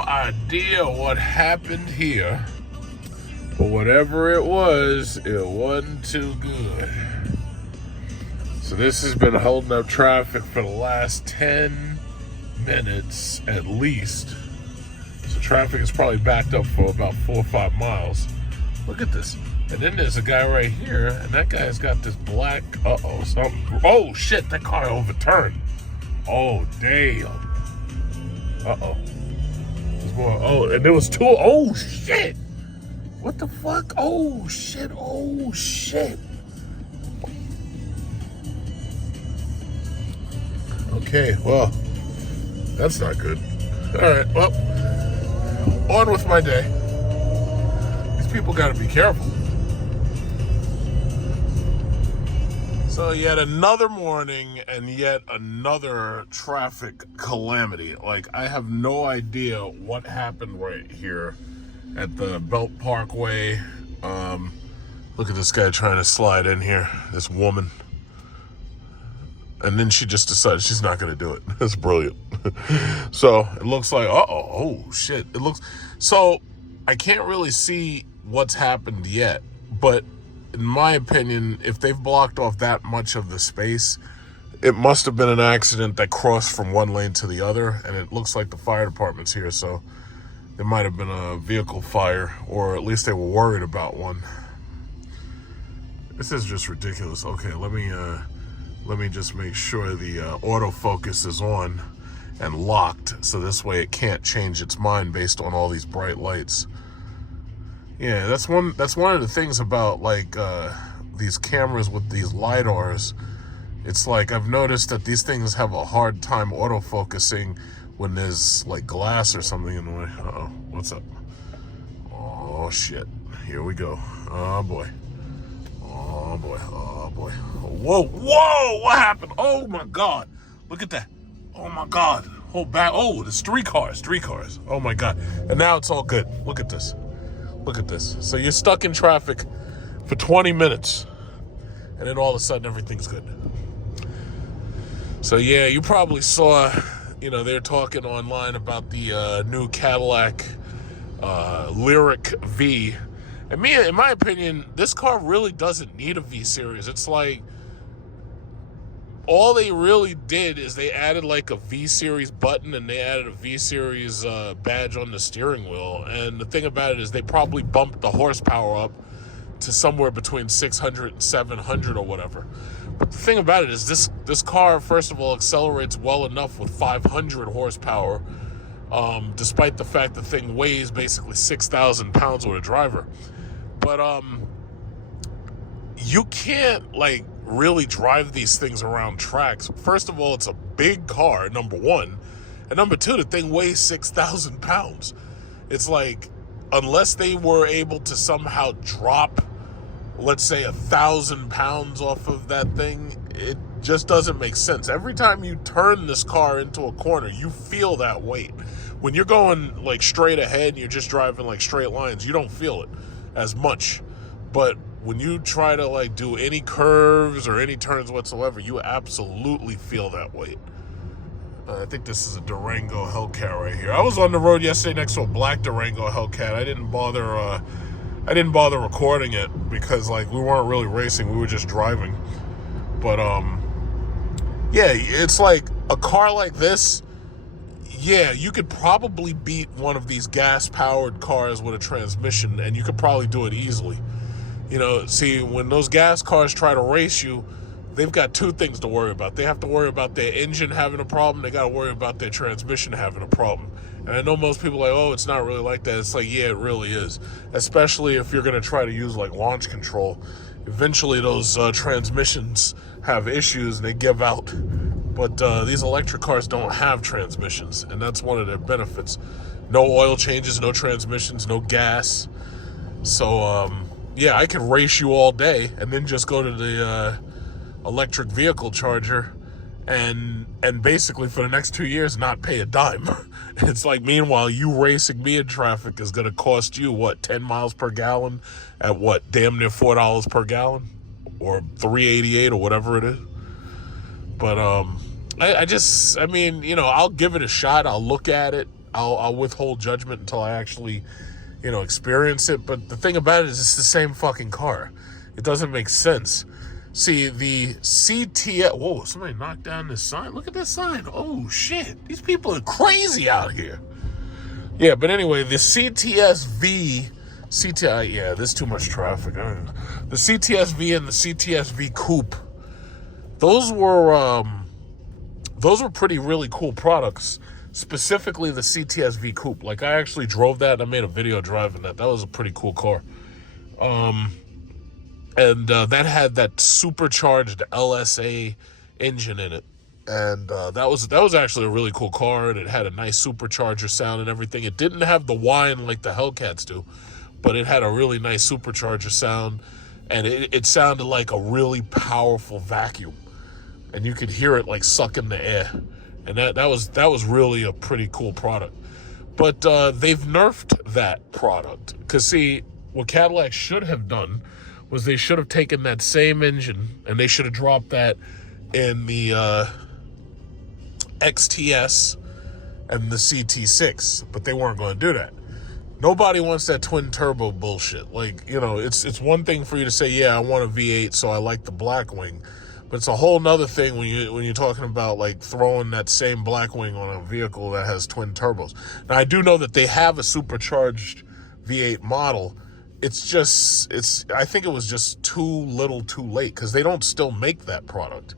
no idea what happened here, but whatever it wasn't too good. So this has been holding up traffic for the last 10 minutes at least. So traffic is probably backed up for about 4 or 5 miles. Look at this. And then there's a guy right here, and that guy's got this black, something. Oh shit, that car overturned. Oh damn. There's more. Oh, and there was two. Oh shit. What the fuck? Oh shit. Okay, well, that's not good. All right, well, on with my day. These people got to be careful. So yet another morning and yet another traffic calamity. Like, I have no idea what happened right here at the Belt Parkway. Look at this guy trying to slide in here, this woman. And then she just decided she's not going to do it. That's brilliant. So it looks like, oh shit. It looks, so I can't really see what's happened yet, but in my opinion, if they've blocked off that much of the space, it must have been an accident that crossed from one lane to the other, and it looks like the fire department's here, so there might have been a vehicle fire, or at least they were worried about one. This is just ridiculous. Okay, let me just make sure the autofocus is on and locked, so this way it can't change its mind based on all these bright lights. Yeah, that's one of the things about like these cameras with these LiDARs. It's like I've noticed that these things have a hard time autofocusing when there's like glass or something in the way. What's up? Oh shit, here we go. Oh boy. Whoa, what happened? Oh my god, look at that. Oh my god, hold back. Oh, there's three cars. Oh my god, and now it's all good. Look at this. So you're stuck in traffic for 20 minutes, and then all of a sudden everything's good. So yeah, you probably saw, they're talking online about the new Cadillac Lyriq V. And in my opinion, this car really doesn't need a V series. It's like, all they really did is they added like a V series button and they added a V series badge on the steering wheel. And the thing about it is they probably bumped the horsepower up to somewhere between 600 and 700 or whatever. But the thing about it is this car, first of all, accelerates well enough with 500 horsepower, despite the fact the thing weighs basically 6,000 pounds with a driver. But you can't like really drive these things around tracks. First of all, it's a big car, number one, and number two, the thing weighs 6,000 pounds. It's like, unless they were able to somehow drop, let's say, 1,000 pounds off of that thing, it just doesn't make sense. Every time you turn this car into a corner, you feel that weight. When you're going like straight ahead and you're just driving like straight lines, you don't feel it as much. But when you try to like do any curves or any turns whatsoever, you absolutely feel that weight. I think this is a Durango Hellcat right here. I was on the road yesterday next to a black Durango Hellcat. I didn't bother recording it because like we weren't really racing, we were just driving. But yeah, it's like a car like this. Yeah, you could probably beat one of these gas-powered cars with a transmission, and you could probably do it easily. See, when those gas cars try to race you, they've got two things to worry about. They have to worry about their engine having a problem. They got to worry about their transmission having a problem. And I know most people are like, oh, it's not really like that. It's like, yeah, it really is. Especially if you're going to try to use like launch control. Eventually, those transmissions have issues and they give out. But these electric cars don't have transmissions, and that's one of their benefits. No oil changes, no transmissions, no gas. So, yeah, I could race you all day and then just go to the electric vehicle charger and basically for the next 2 years not pay a dime. It's like, meanwhile, you racing me in traffic is going to cost you, what, 10 miles per gallon at what, damn near $4 per gallon? Or $3.88 or whatever it is. But I mean, I'll give it a shot. I'll look at it. I'll withhold judgment until I actually, experience it. But the thing about it is it's the same fucking car. It doesn't make sense. See, the CTS... Whoa, somebody knocked down this sign. Look at this sign. Oh, shit. These people are crazy out here. Yeah, but anyway, the CTI, there's too much traffic. The CTS-V and the CTS-V Coupe, those were pretty really cool products. Specifically the CTS-V Coupe. Like, I actually drove that and I made a video driving that. That was a pretty cool car. And that had that supercharged LSA engine in it. And that was actually a really cool car, and it had a nice supercharger sound and everything. It didn't have the whine like the Hellcats do, but it had a really nice supercharger sound, and it sounded like a really powerful vacuum, and you could hear it like sucking the air. And that was really a pretty cool product. But they've nerfed that product, because see, what Cadillac should have done was they should have taken that same engine and they should have dropped that in the XTS and the CT6, but they weren't going to do that. Nobody wants that twin turbo bullshit. Like, it's one thing for you to say, yeah, I want a V8, so I like the Blackwing, but it's a whole nother thing when you're talking about like throwing that same Blackwing on a vehicle that has twin turbos. Now, I do know that they have a supercharged V8 model. I think it was just too little too late, because they don't still make that product.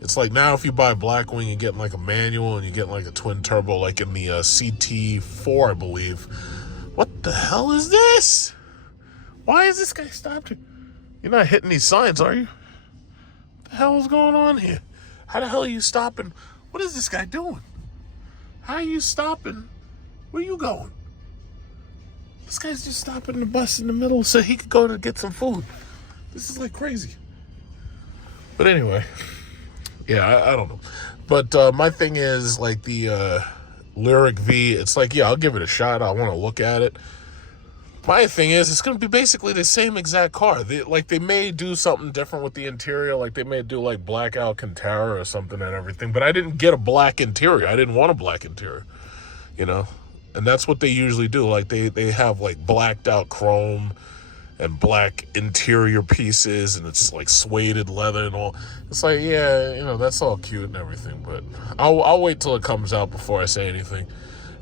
It's like now if you buy a Blackwing, you get like a manual and you get like a twin turbo, like in the CT4, I believe. What the hell is this? Why is this guy stopped? You're not hitting these signs, are you? What the hell is going on here? How the hell are you stopping? What is this guy doing? How are you stopping? Where are you going? This guy's just stopping the bus in the middle so he could go to get some food. This is like crazy. But anyway, yeah, I don't know. But my thing is, like, the Lyriq V, it's like, yeah, I'll give it a shot. I want to look at it. My thing is, it's going to be basically the same exact car. They may do something different with the interior. Like, they may do, like, black Alcantara or something and everything. But I didn't get a black interior. I didn't want a black interior, And that's what they usually do. Like, they have, like, blacked out chrome and black interior pieces, and it's, like, suede leather and all. It's like, yeah, that's all cute and everything, but I'll wait till it comes out before I say anything.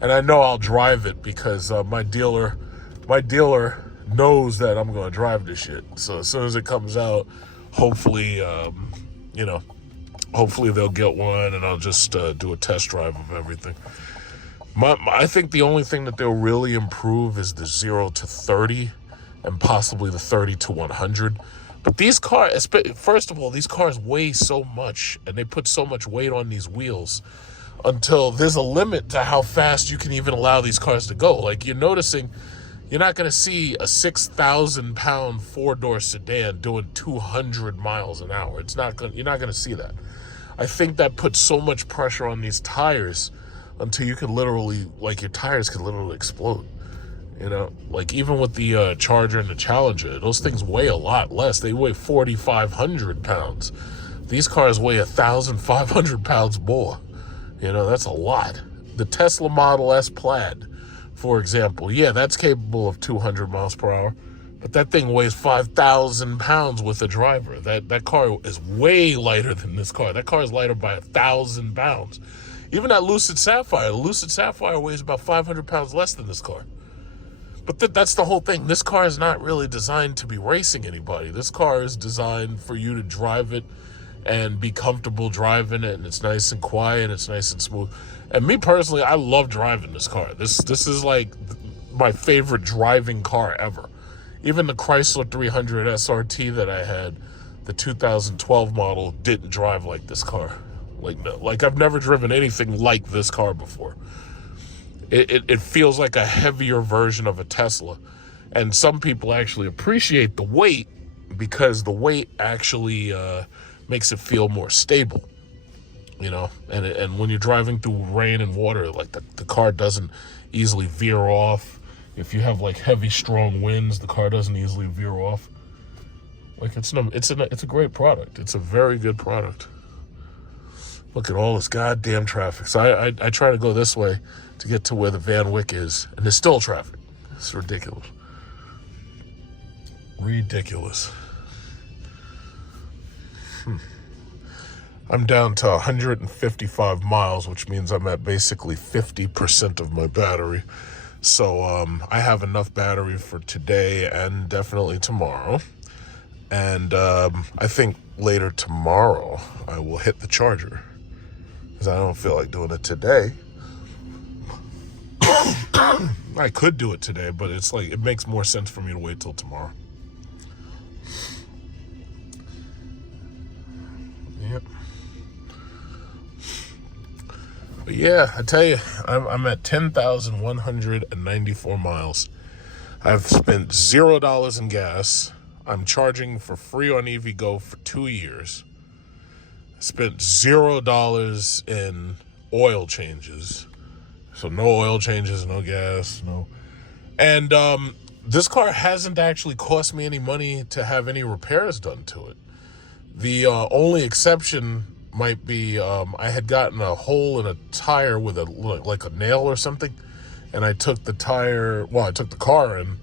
And I know I'll drive it because my dealer knows that I'm going to drive this shit. So as soon as it comes out, hopefully, hopefully they'll get one, and I'll just do a test drive of everything. I think the only thing that they'll really improve is the 0 to 30 and possibly the 30 to 100. But these cars, first of all, these cars weigh so much and they put so much weight on these wheels until there's a limit to how fast you can even allow these cars to go. Like, you're noticing, you're not going to see a 6,000-pound four-door sedan doing 200 miles an hour. You're not going to see that. I think that puts so much pressure on these tires until you can literally, like, your tires can literally explode. Like, even with the Charger and the Challenger, those things weigh a lot less. They weigh 4,500 pounds. These cars weigh 1,500 pounds more. That's a lot. The Tesla Model S Plaid, for example, yeah, that's capable of 200 miles per hour, but that thing weighs 5,000 pounds with a driver. That car is way lighter than this car. That car is lighter by 1,000 pounds. Even that Lucid Sapphire, the Lucid Sapphire weighs about 500 pounds less than this car. But that's the whole thing. This car is not really designed to be racing anybody. This car is designed for you to drive it and be comfortable driving it, and it's nice and quiet, it's nice and smooth. And me personally, I love driving this car. This is like my favorite driving car ever. Even the Chrysler 300 SRT that I had, the 2012 model, didn't drive like this car. Like I've never driven anything like this car before. It feels like a heavier version of a Tesla. And some people actually appreciate the weight because the weight actually makes it feel more stable, and when you're driving through rain and water, like the car doesn't easily veer off. If you have like heavy, strong winds, the car doesn't easily veer off. Like, it's a great product. It's a very good product. Look at all this goddamn traffic. So I try to go this way to get to where the Van Wyck is, and there's still traffic. It's ridiculous. Ridiculous. I'm down to 155 miles, which means I'm at basically 50% of my battery. So I have enough battery for today and definitely tomorrow. And I think later tomorrow I will hit the charger, because I don't feel like doing it today. I could do it today, but it's like, it makes more sense for me to wait till tomorrow. Yep. But yeah, I tell you, I'm at 10,194 miles. I've spent $0 in gas. I'm charging for free on EVgo for 2 years. Spent $0 in oil changes. So no oil changes, no gas, no. And this car hasn't actually cost me any money to have any repairs done to it. The only exception might be I had gotten a hole in a tire with like a nail or something, and I took the car in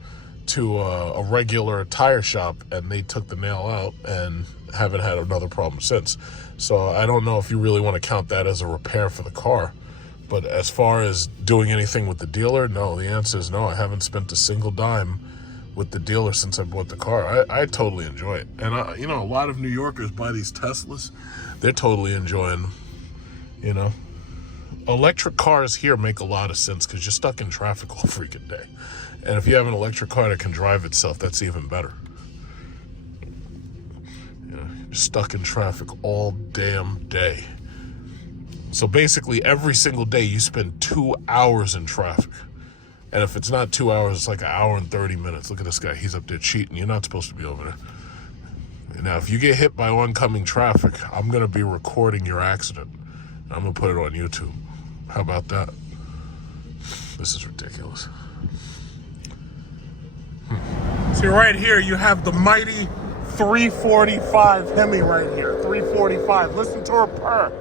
to a regular tire shop, and they took the nail out and haven't had another problem since. So I don't know if you really want to count that as a repair for the car. But as far as doing anything with the dealer, no, the answer is no. I haven't spent a single dime with the dealer since I bought the car. I totally enjoy it. And, a lot of New Yorkers buy these Teslas. They're totally enjoying them, Electric cars here make a lot of sense because you're stuck in traffic all freaking day. And if you have an electric car that can drive itself, that's even better. You're stuck in traffic all damn day. So basically every single day you spend 2 hours in traffic. And if it's not 2 hours, it's like an hour and 30 minutes. Look at this guy. He's up there cheating. You're not supposed to be over there. Now, if you get hit by oncoming traffic, I'm going to be recording your accident. I'm going to put it on YouTube. How about that? This is ridiculous. See, right here, you have the mighty 345 Hemi right here. 345. Listen to her purr.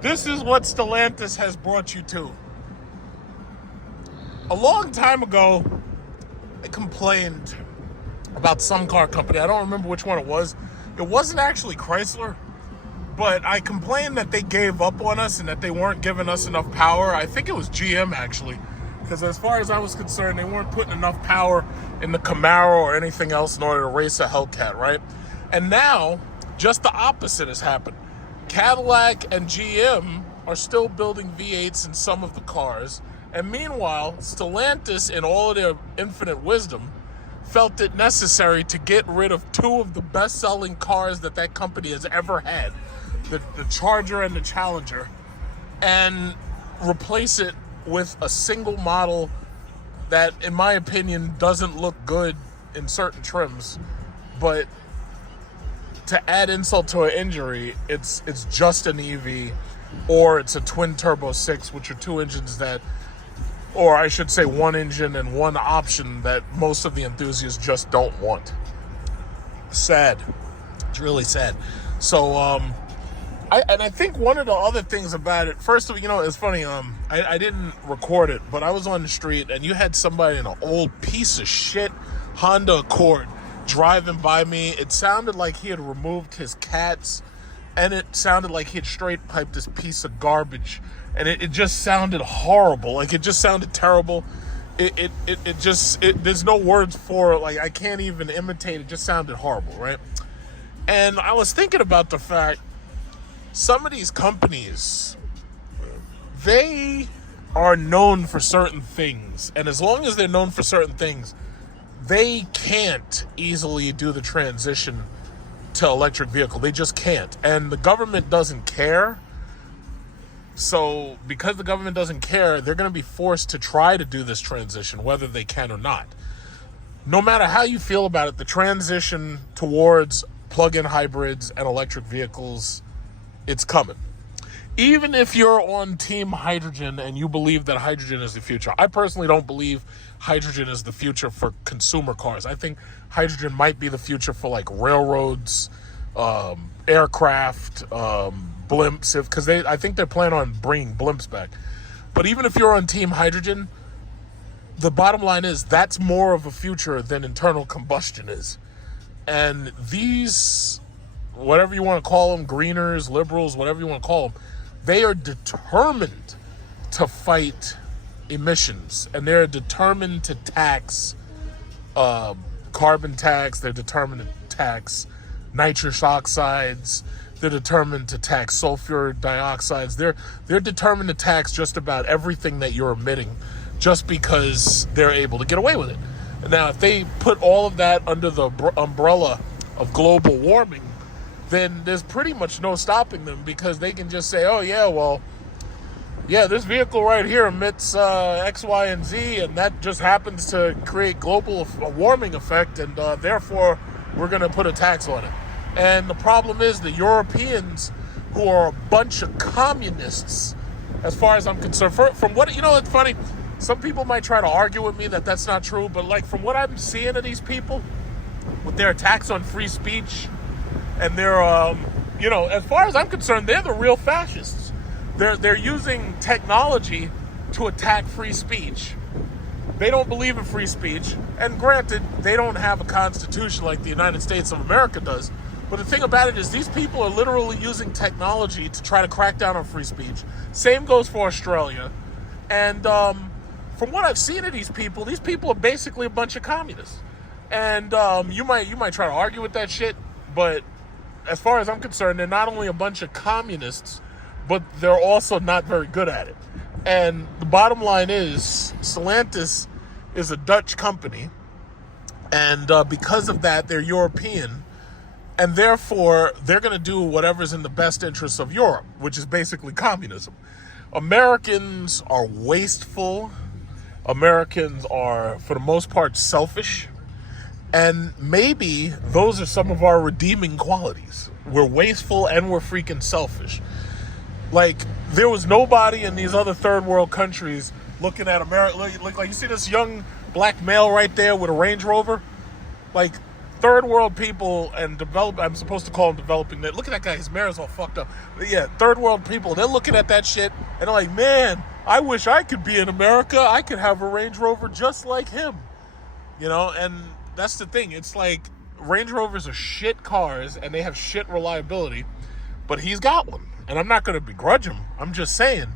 This is what Stellantis has brought you to. A long time ago, I complained about some car company. I don't remember which one it was. It wasn't actually Chrysler, but I complained that they gave up on us and that they weren't giving us enough power. I think it was GM, actually, because as far as I was concerned, they weren't putting enough power in the Camaro or anything else in order to race a Hellcat, right? And now, just the opposite has happened. Cadillac and GM are still building V8s in some of the cars. And meanwhile, Stellantis, in all of their infinite wisdom, felt it necessary to get rid of two of the best-selling cars that company has ever had, the Charger and the Challenger, and replace it with a single model that, in my opinion, doesn't look good in certain trims. But to add insult to an injury, it's just an EV, or it's a twin-turbo 6, which are two engines that, or I should say one engine and one option that most of the enthusiasts just don't want. Sad. It's really sad. So, I think one of the other things about it, first of all, it's funny, I didn't record it, but I was on the street and you had somebody in an old piece of shit Honda Accord driving by me. It sounded like he had removed his cats, and it sounded like he had straight piped this piece of garbage. And it just sounded horrible. Like, it just sounded terrible. There's no words for it. Like, I can't even imitate it. It just sounded horrible, right? And I was thinking about the fact, some of these companies, they are known for certain things. And as long as they're known for certain things, they can't easily do the transition to electric vehicle. They just can't. And the government doesn't care. So because the government doesn't care, they're going to be forced to try to do this transition, whether they can or not. No matter how you feel about it, the transition towards plug-in hybrids and electric vehicles, it's coming. Even if you're on team hydrogen and you believe that hydrogen is the future. I personally don't believe hydrogen is the future for consumer cars. I think hydrogen might be the future for like railroads, aircraft, blimps, because I think they're planning on bringing blimps back. But even if you're on team hydrogen, the bottom line is that's more of a future than internal combustion is. And these, whatever you want to call them, greeners, liberals, whatever you want to call them, they are determined to fight emissions. And they're determined to tax carbon tax. They're determined to tax nitrous oxides. They're determined to tax sulfur dioxides. They're determined to tax just about everything that you're emitting just because they're able to get away with it. Now, if they put all of that under the umbrella of global warming, then there's pretty much no stopping them, because they can just say, oh, yeah, well, yeah, this vehicle right here emits X, Y, and Z, and that just happens to create global warming effect, and therefore we're going to put a tax on it. And the problem is the Europeans, who are a bunch of communists, as far as I'm concerned, from what, it's funny, some people might try to argue with me that that's not true, but like from what I'm seeing of these people, with their attacks on free speech, and their, as far as I'm concerned, they're the real fascists. They're using technology to attack free speech. They don't believe in free speech, and granted, they don't have a constitution like the United States of America does. But the thing about it is these people are literally using technology to try to crack down on free speech. Same goes for Australia. And from what I've seen of these people are basically a bunch of communists. And you might try to argue with that shit, but as far as I'm concerned, they're not only a bunch of communists, but they're also not very good at it. And the bottom line is, Stellantis is a Dutch company, and because of that, they're European, and therefore, they're going to do whatever's in the best interests of Europe, which is basically communism. Americans are wasteful. Americans are, for the most part, selfish. And maybe those are some of our redeeming qualities. We're wasteful and we're freaking selfish. Like, there was nobody in these other third world countries looking at America. Like you see this young black male right there with a Range Rover? Like, third world people and I'm supposed to call them developing. Look at that guy, his mirror's all fucked up. But yeah, third world people, they're looking at that shit and they're like, man, I wish I could be in America. I could have a Range Rover just like him. And that's the thing. It's like, Range Rovers are shit cars and they have shit reliability, but he's got one. And I'm not going to begrudge him. I'm just saying,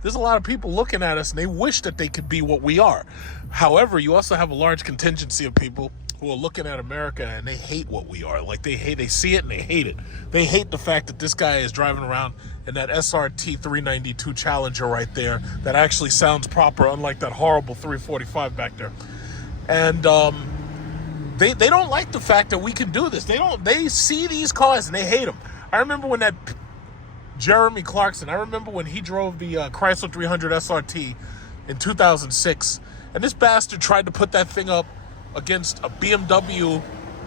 there's a lot of people looking at us and they wish that they could be what we are. However, you also have a large contingency of people who are looking at America and they hate what we are. Like, they see it and they hate it. They hate the fact that this guy is driving around in that SRT 392 Challenger right there that actually sounds proper, unlike that horrible 345 back there. And they don't like the fact that we can do this. They see these cars and they hate them. I remember when that Jeremy Clarkson, I remember when he drove the Chrysler 300 SRT in 2006, and this bastard tried to put that thing up against a BMW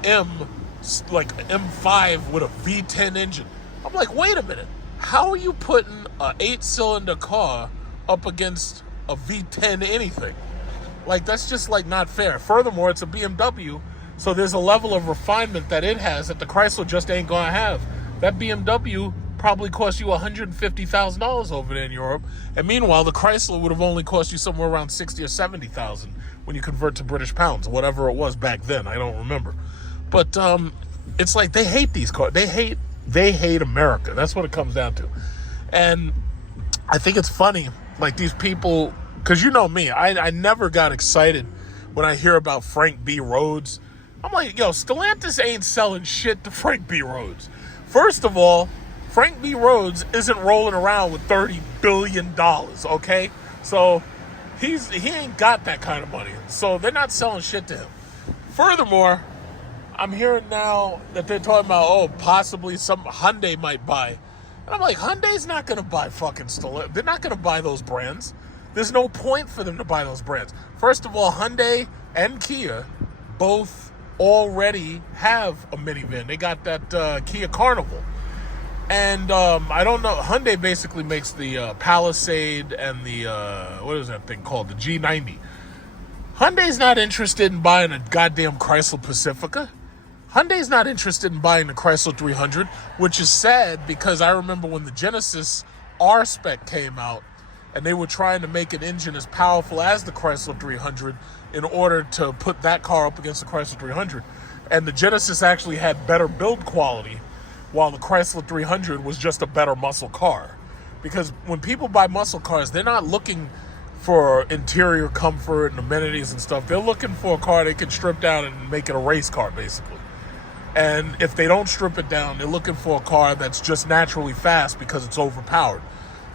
M5 with a V10 engine. I'm like, wait a minute. How are you putting an 8-cylinder car up against a V10 anything? Like, that's just, like, not fair. Furthermore, it's a BMW, so there's a level of refinement that it has that the Chrysler just ain't gonna have. That BMW probably cost you $150,000 over there in Europe, and meanwhile, the Chrysler would have only cost you somewhere around $60,000 or $70,000 when you convert to British pounds, whatever it was back then. I don't remember. But it's like they hate these cars. They hate America. That's what it comes down to. And I think it's funny, like, these people, because you know me, I never got excited when I hear about Frank B. Rhodes. I'm like, yo, Stellantis ain't selling shit to Frank B. Rhodes. First of all, Frank B. Rhodes isn't rolling around with $30 billion, okay? So he ain't got that kind of money. So they're not selling shit to him. Furthermore, I'm hearing now that they're talking about, possibly some Hyundai might buy. And I'm like, Hyundai's not going to buy fucking Stellantis. They're not going to buy those brands. There's no point for them to buy those brands. First of all, Hyundai and Kia both already have a minivan. They got that Kia Carnival. And I don't know, Hyundai basically makes the Palisade and the, what is that thing called? The G90. Hyundai's not interested in buying a goddamn Chrysler Pacifica. Hyundai's not interested in buying the Chrysler 300, which is sad because I remember when the Genesis R-Spec came out and they were trying to make an engine as powerful as the Chrysler 300 in order to put that car up against the Chrysler 300. And the Genesis actually had better build quality, while the Chrysler 300 was just a better muscle car. Because when people buy muscle cars, they're not looking for interior comfort and amenities and stuff. They're looking for a car they can strip down and make it a race car, basically. And if they don't strip it down, they're looking for a car that's just naturally fast because it's overpowered.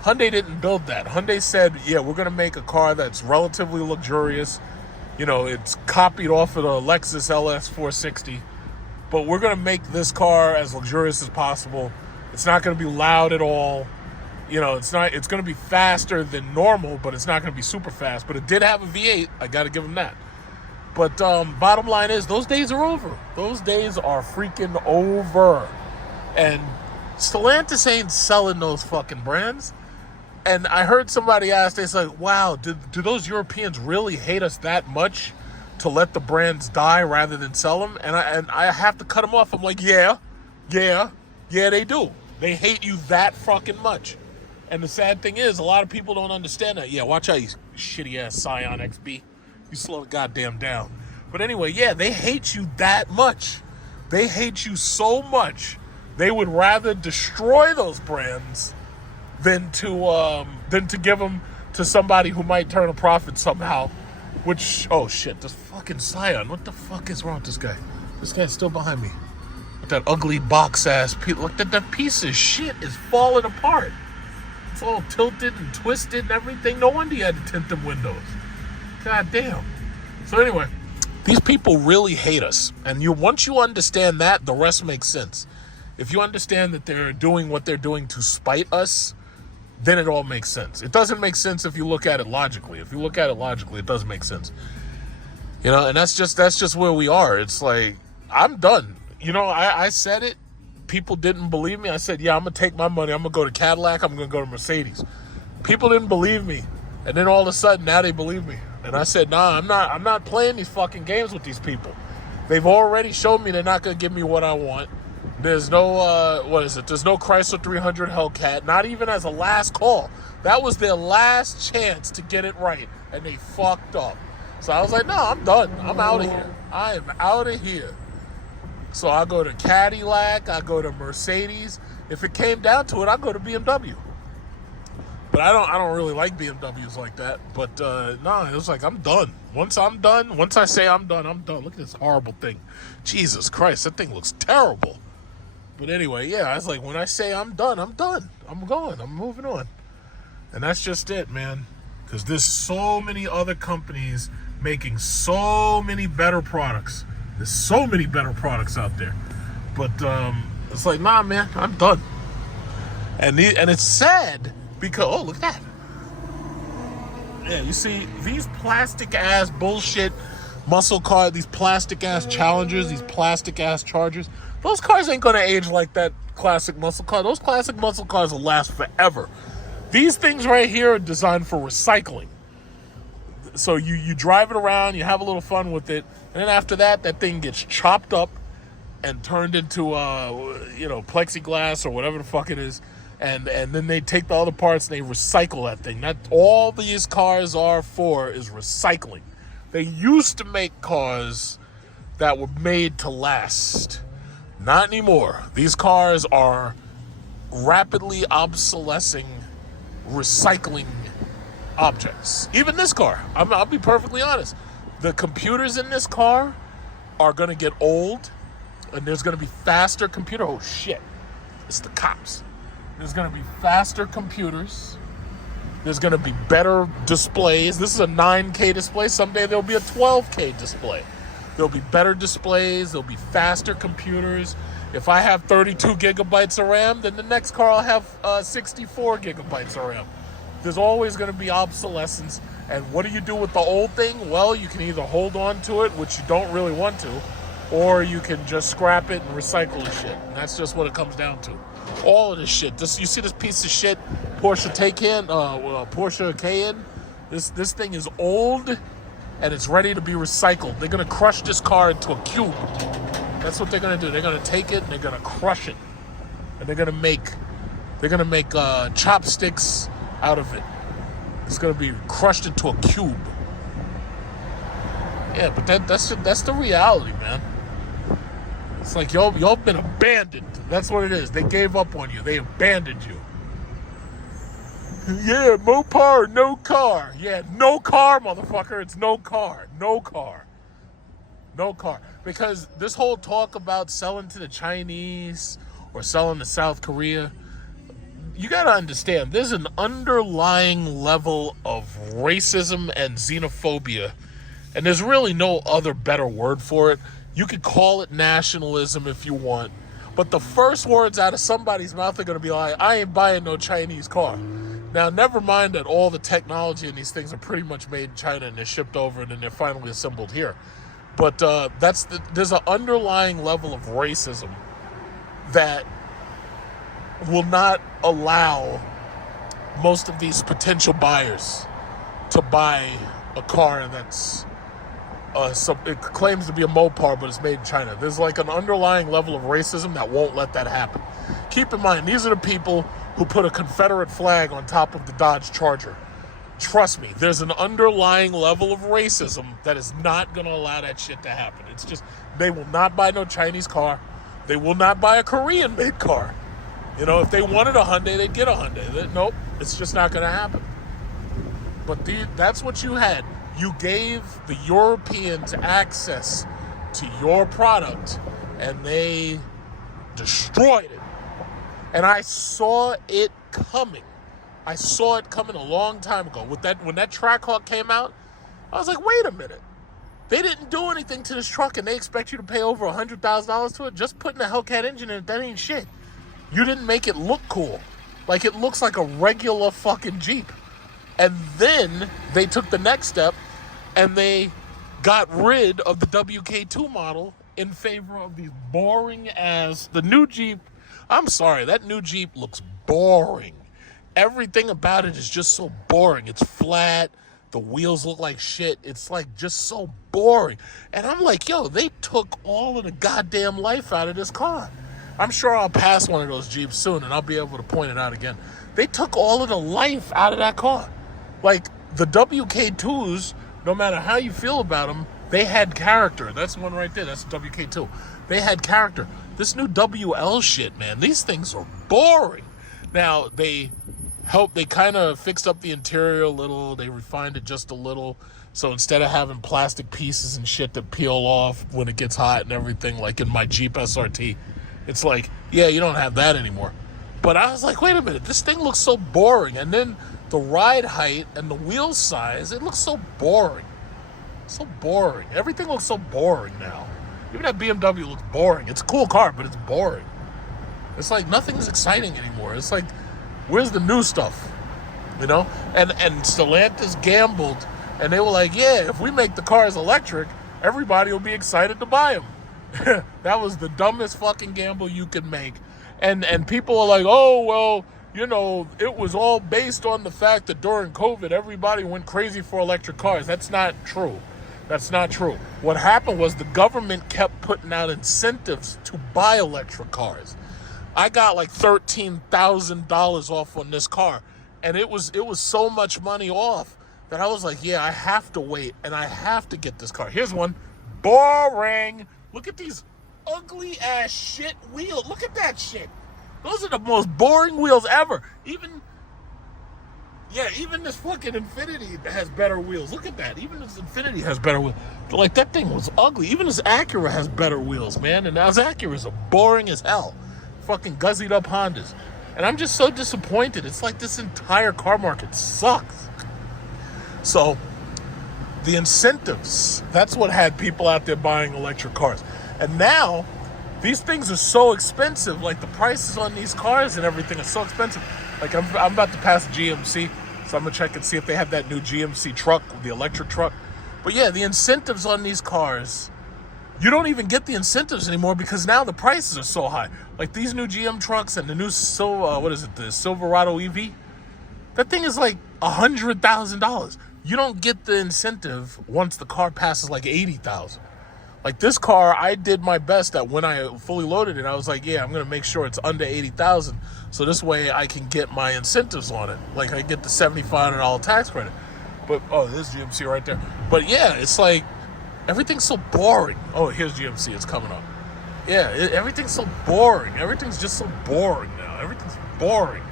Hyundai didn't build that. Hyundai said, yeah, we're going to make a car that's relatively luxurious. You know, it's copied off of the Lexus LS 460. But we're going to make this car as luxurious as possible. It's not going to be loud at all. You know, it's going to be faster than normal, but it's not going to be super fast. But it did have a V8. I got to give them that. But bottom line is, those days are over. Those days are freaking over. And Stellantis ain't selling those fucking brands. And I heard somebody ask, they said, wow, do those Europeans really hate us that much to let the brands die rather than sell them? And I have to cut them off. I'm like, yeah, they do. They hate you that fucking much. And the sad thing is, a lot of people don't understand that. Yeah, watch out, you shitty-ass Scion XB. You slow the goddamn down. But anyway, yeah, they hate you that much. They hate you so much. They would rather destroy those brands than to give them to somebody who might turn a profit somehow. Which, oh shit, this fucking Scion. What the fuck is wrong with this guy? This guy's still behind me. With that ugly box ass piece. Look, that piece of shit is falling apart. It's all tilted and twisted and everything. No wonder you had to tint them windows. God damn. So anyway, these people really hate us. And once you understand that, the rest makes sense. If you understand that they're doing what they're doing to spite us, then it all makes sense. It doesn't make sense if you look at it logically. If you look at it logically, it doesn't make sense. You know, and that's just where we are. It's like, I'm done. You know, I said it. People didn't believe me. I said, yeah, I'm going to take my money. I'm going to go to Cadillac. I'm going to go to Mercedes. People didn't believe me. And then all of a sudden, now they believe me. And I said, nah, I'm not playing these fucking games with these people. They've already shown me they're not going to give me what I want. There's no, There's no Chrysler 300 Hellcat, not even as a last call. That was their last chance to get it right, and they fucked up. So I was like, no, I'm done. I'm out of here. I am out of here. So I go to Cadillac, I go to Mercedes. If it came down to it, I go to BMW. But I don't really like BMWs like that. But it was like, I'm done. Once I say I'm done, I'm done. Look at this horrible thing. Jesus Christ, that thing looks terrible. But anyway, yeah, I was like, when I say I'm done, I'm done. I'm going. I'm moving on. And that's just it, man. Because there's so many other companies making so many better products. There's so many better products out there. But it's like, nah, man, I'm done. And it's sad because, oh, look at that. Yeah, you see, these plastic-ass bullshit muscle cars, these plastic-ass Challengers, these plastic-ass Chargers, those cars ain't going to age like that classic muscle car. Those classic muscle cars will last forever. These things right here are designed for recycling. So you drive it around, you have a little fun with it, and then after that, that thing gets chopped up and turned into, plexiglass or whatever the fuck it is. And then they take the other parts and they recycle that thing. That's all these cars are for, is recycling. They used to make cars that were made to last. Not anymore. These cars are rapidly obsolescing, recycling objects. Even this car. I'll be perfectly honest. The computers in this car are going to get old, and there's going to be faster computer. Oh, shit. It's the cops. There's going to be faster computers. There's going to be better displays. This is a 9K display. Someday there'll be a 12K display. There'll be better displays. There'll be faster computers. If I have 32 gigabytes of RAM, then the next car will have 64 gigabytes of RAM. There's always going to be obsolescence. And what do you do with the old thing? Well, you can either hold on to it, which you don't really want to, or you can just scrap it and recycle the shit. And that's just what it comes down to. All of this shit. You see this piece of shit Porsche Cayenne? This thing is old and it's ready to be recycled. They're gonna crush this car into a cube. That's what they're gonna do. They're gonna take it and they're gonna crush it, and they're gonna make chopsticks out of it. It's going to be crushed into a cube. Yeah, but that's the reality, man. It's like y'all been abandoned. That's what it is. They gave up on you. They abandoned you. Yeah, Mopar, no car. Yeah, no car, motherfucker. It's no car. No car. No car. Because this whole talk about selling to the Chinese or selling to South Korea, you got to understand, there's an underlying level of racism and xenophobia, and there's really no other better word for it. You could call it nationalism if you want, but the first words out of somebody's mouth are going to be like, I ain't buying no Chinese car. Now, never mind that all the technology in these things are pretty much made in China and they're shipped over and then they're finally assembled here. But there's an underlying level of racism that will not allow most of these potential buyers to buy a car that's it claims to be a Mopar, but it's made in China. There's like an underlying level of racism that won't let that happen. Keep in mind, these are the people who put a Confederate flag on top of the Dodge Charger. Trust me, there's an underlying level of racism that is not going to allow that shit to happen. It's just, they will not buy no Chinese car. They will not buy a Korean-made car. You know, if they wanted a Hyundai, they'd get a Hyundai. Nope, it's just not going to happen. But that's what you had. You gave the Europeans access to your product, and they destroyed it. And I saw it coming. I saw it coming a long time ago. When that Trackhawk came out, I was like, wait a minute. They didn't do anything to this truck, and they expect you to pay over $100,000 to it? Just putting a Hellcat engine in it, that ain't shit. You didn't make it look cool. Like, it looks like a regular fucking Jeep. And then they took the next step and they got rid of the WK2 model in favor of these boring ass, the new Jeep. I'm sorry, that new Jeep looks boring. Everything about it is just so boring. It's flat. The wheels look like shit. It's like just so boring. And I'm like, yo, they took all of the goddamn life out of this car. I'm sure I'll pass one of those Jeeps soon and I'll be able to point it out again. They took all of the life out of that car. Like, the WK2s, no matter how you feel about them, they had character. That's one right there. That's the WK2. They had character. This new WL shit, man, these things are boring. Now, they kind of fixed up the interior a little. They refined it just a little. So instead of having plastic pieces and shit that peel off when it gets hot and everything, like in my Jeep SRT, it's like, yeah, you don't have that anymore. But I was like, wait a minute, this thing looks so boring. And then the ride height and the wheel size, it looks so boring. So boring. Everything looks so boring now. Even that BMW looks boring. It's a cool car, but it's boring. It's like nothing's exciting anymore. It's like, where's the new stuff? You know? And Stellantis gambled, and they were like, yeah, if we make the cars electric, everybody will be excited to buy them. That was the dumbest fucking gamble you could make. And people are like, oh, well, you know, it was all based on the fact that during COVID, everybody went crazy for electric cars. That's not true. That's not true. What happened was the government kept putting out incentives to buy electric cars. I got like $13,000 off on this car, and it was so much money off that I was like, yeah, I have to wait, and I have to get this car. Here's one. Boring. Look at these ugly ass shit wheels. Look at that shit. Those are the most boring wheels ever. Even this fucking Infiniti has better wheels. Look at that. Even this Infiniti has better wheels. Like, that thing was ugly. Even this Acura has better wheels, man. And now this Acuras are boring as hell. Fucking guzzied up Hondas. And I'm just so disappointed. It's like this entire car market sucks. So, the incentives, that's what had people out there buying electric cars. And now, these things are so expensive. Like, the prices on these cars and everything are so expensive. Like, I'm about to pass GMC, so I'm going to check and see if they have that new GMC truck, the electric truck. But yeah, the incentives on these cars, you don't even get the incentives anymore because now the prices are so high. Like, these new GM trucks and the new, the Silverado EV, that thing is like $100,000. You don't get the incentive once the car passes like $80,000. Like this car, I did my best that when I fully loaded it, I was like, yeah, I'm going to make sure it's under 80,000. So this way I can get my incentives on it. Like I get the $7,500 tax credit. But, oh, there's GMC right there. But yeah, it's like, everything's so boring. Oh, here's GMC, it's coming up. Yeah, everything's so boring. Everything's just so boring now. Everything's boring.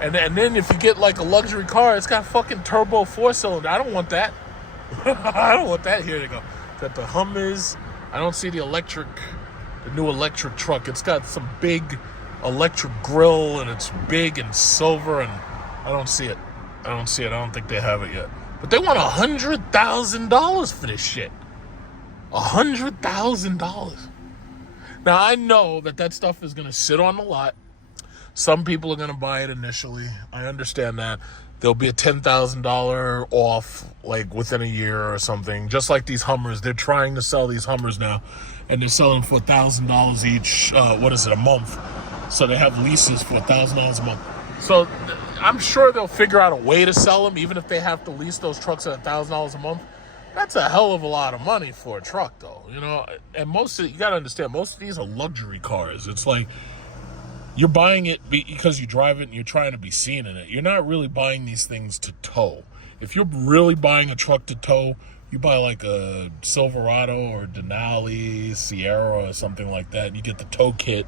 And then if you get like a luxury car, it's got fucking turbo 4-cylinder. I don't want that. I don't want that. Here they go. Got the Hummers. I don't see the new electric truck. It's got some big electric grill and it's big and silver and I don't see it. I don't think they have it yet. But they want $100,000 for this shit. $100,000. Now I know that stuff is going to sit on the lot. Some people are going to buy it initially. I understand that. There'll be a $10,000 off like within a year or something. Just like these Hummers. They're trying to sell these Hummers now. And they're selling for $1,000 each, a month. So they have leases for $1,000 a month. So I'm sure they'll figure out a way to sell them, even if they have to lease those trucks at $1,000 a month. That's a hell of a lot of money for a truck, though. You know, and you got to understand, most of these are luxury cars. It's like, you're buying it because you drive it and you're trying to be seen in it. You're not really buying these things to tow. If you're really buying a truck to tow, you buy like a Silverado or Denali, Sierra or something like that, and you get the tow kit.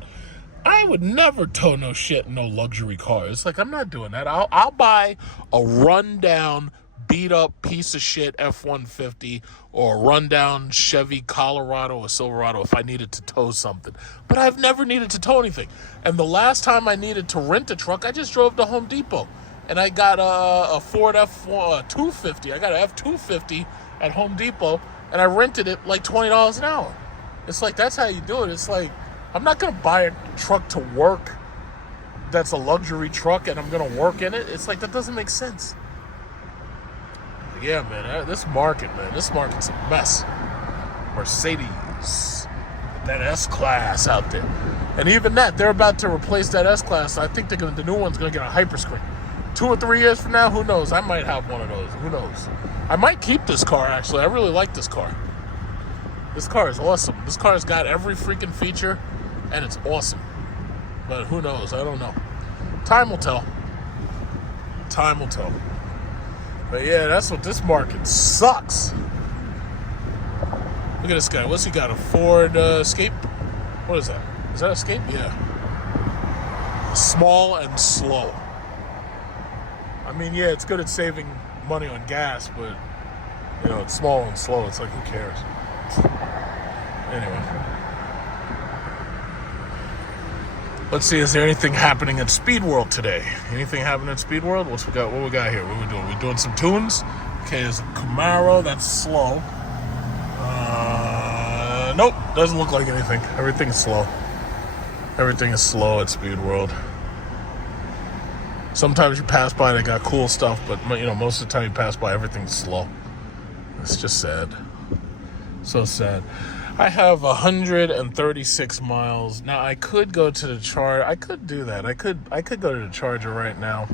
I would never tow no shit in no luxury car. It's like, I'm not doing that. I'll buy a rundown, beat-up piece of shit F-150 or a rundown Chevy Colorado or Silverado if I needed to tow something. But I've never needed to tow anything. And the last time I needed to rent a truck, I just drove to Home Depot. And I got a Ford F-250. I got an F-250 at Home Depot, and I rented it like $20 an hour. It's like, that's how you do it. It's like, I'm not going to buy a truck to work that's a luxury truck and I'm going to work in it. It's like, that doesn't make sense. Yeah, man, this market's a mess. Mercedes, that S-Class out there. And even that, they're about to replace that S-Class. I think the new one's going to get a Hyperscreen. 2 or 3 years from now, who knows? I might have one of those. Who knows? I might keep this car, actually. I really like this car. This car is awesome. This car's got every freaking feature, and it's awesome. But who knows? I don't know. Time will tell. Time will tell. But yeah, that's what this market sucks. Look at this guy. What's he got? A Ford Escape? What is that? Is that Escape? Yeah. Small and slow. I mean, yeah, it's good at saving money on gas, but, you know, it's small and slow. It's like, who cares? Anyway. Let's see, is there anything happening at Speed World today? Anything happening at Speed World? What we got here? What are we doing? We doing some tunes? Okay, there's a Camaro. That's slow. Nope, doesn't look like anything. Everything's slow. Everything is slow at Speed World. Sometimes you pass by, they got cool stuff, but, you know, most of the time you pass by, everything's slow. It's just sad. So sad. I have 136 miles. Now, I could go to the Charger. I could do that. I could go to the Charger right now,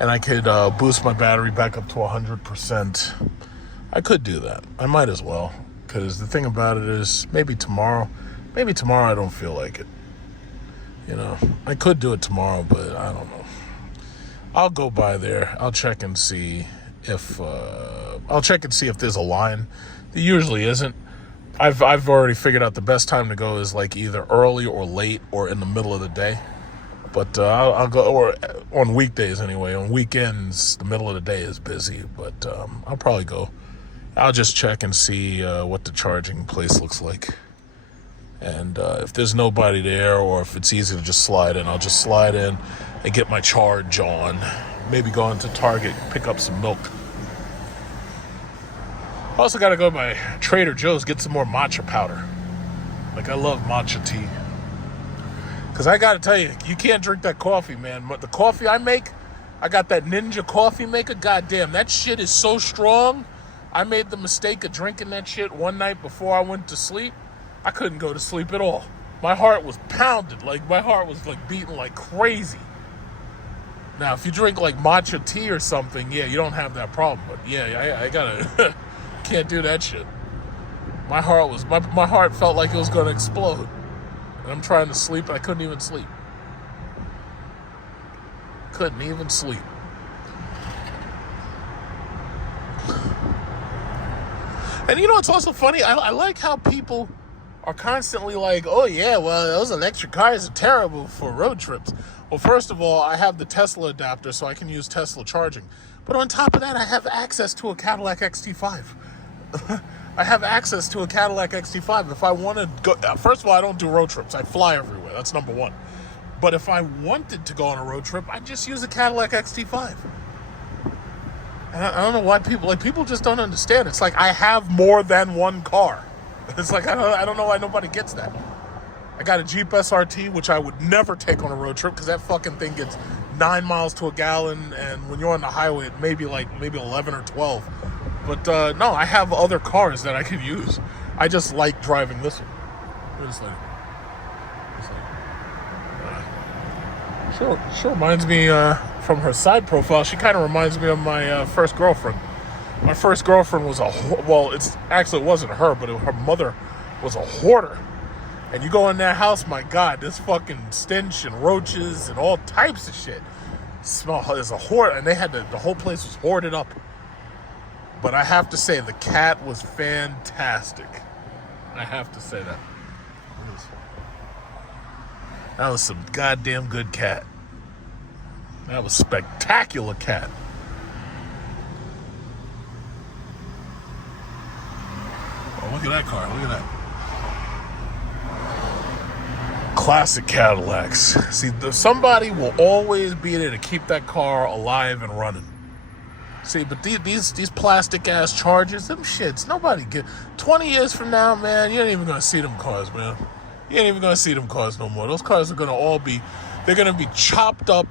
and I could boost my battery back up to 100%. I could do that. I might as well, because the thing about it is, maybe tomorrow I don't feel like it. You know, I could do it tomorrow, but I don't know. I'll go by there. I'll check and see if there's a line. There usually isn't. I've already figured out the best time to go is like either early or late or in the middle of the day. But I'll go, or on weekdays anyway. On weekends, the middle of the day is busy. But I'll probably go. I'll just check and see what the charging place looks like. And if there's nobody there, or if it's easy to just slide in, I'll just slide in and get my charge on. Maybe go into Target, pick up some milk. I also got to go to my Trader Joe's, get some more matcha powder. Like, I love matcha tea. Because I got to tell you, you can't drink that coffee, man. But the coffee I make, I got that Ninja coffee maker. Goddamn, that shit is so strong. I made the mistake of drinking that shit one night before I went to sleep. I couldn't go to sleep at all. My heart was pounded. Like, my heart was, like, beating like crazy. Now, if you drink, like, matcha tea or something, yeah, you don't have that problem. But, yeah, I got to... Can't do that shit. My heart felt like it was going to explode. And I'm trying to sleep, and I couldn't even sleep. Couldn't even sleep. And you know what's also funny? I like how people are constantly like, oh yeah, well, those electric cars are terrible for road trips. Well, first of all, I have the Tesla adapter, so I can use Tesla charging. But on top of that, I have access to a Cadillac XT5. I have access to a Cadillac XT5. If I want to go, first of all, I don't do road trips. I fly everywhere. That's number one. But if I wanted to go on a road trip, I'd just use a Cadillac XT5. And I don't know why people just don't understand. It's like I have more than one car. It's like, I don't know why nobody gets that. I got a Jeep SRT, which I would never take on a road trip because that fucking thing gets 9 miles to a gallon. And when you're on the highway, it may be maybe 11 or 12. But no, I have other cars that I could use. I just like driving this one. She reminds me, from her side profile, she kind of reminds me of my first girlfriend. My first girlfriend was it wasn't her, but her mother was a hoarder. And you go in that house, my God, this fucking stench and roaches and all types of shit. Smell as a hoard, and they had the whole place was hoarded up. But I have to say, the cat was fantastic. I have to say that. That was some goddamn good cat. That was spectacular cat. Oh, look at that car. Look at that. Classic Cadillacs. See, somebody will always be there to keep that car alive and running. See, but these plastic ass Chargers, them shits, nobody get. 20 years from now, man, you ain't even gonna see them cars, man. You ain't even gonna see them cars no more. Those cars are gonna they're gonna be chopped up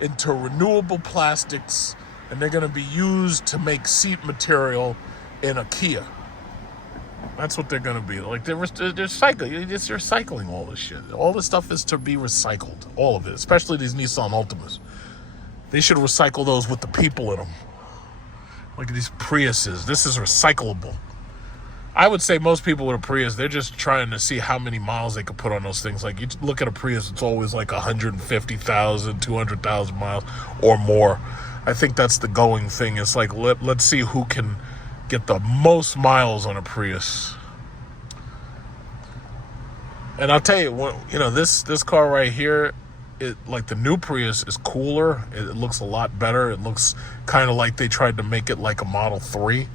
into renewable plastics, and they're gonna be used to make seat material in a Kia. That's what they're gonna be. Like they're recycling all this shit. All this stuff is to be recycled, all of it, especially these Nissan Altimas. They should recycle those with the people in them. Look at these Priuses. This is recyclable. I would say most people with a Prius, they're just trying to see how many miles they could put on those things. Like, you look at a Prius, it's always like 150,000, 200,000 miles or more. I think that's the going thing. It's like, let's see who can get the most miles on a Prius. And I'll tell you, this car right here, like the new Prius is cooler. It looks a lot better. It looks kind of like they tried to make it like a Model 3.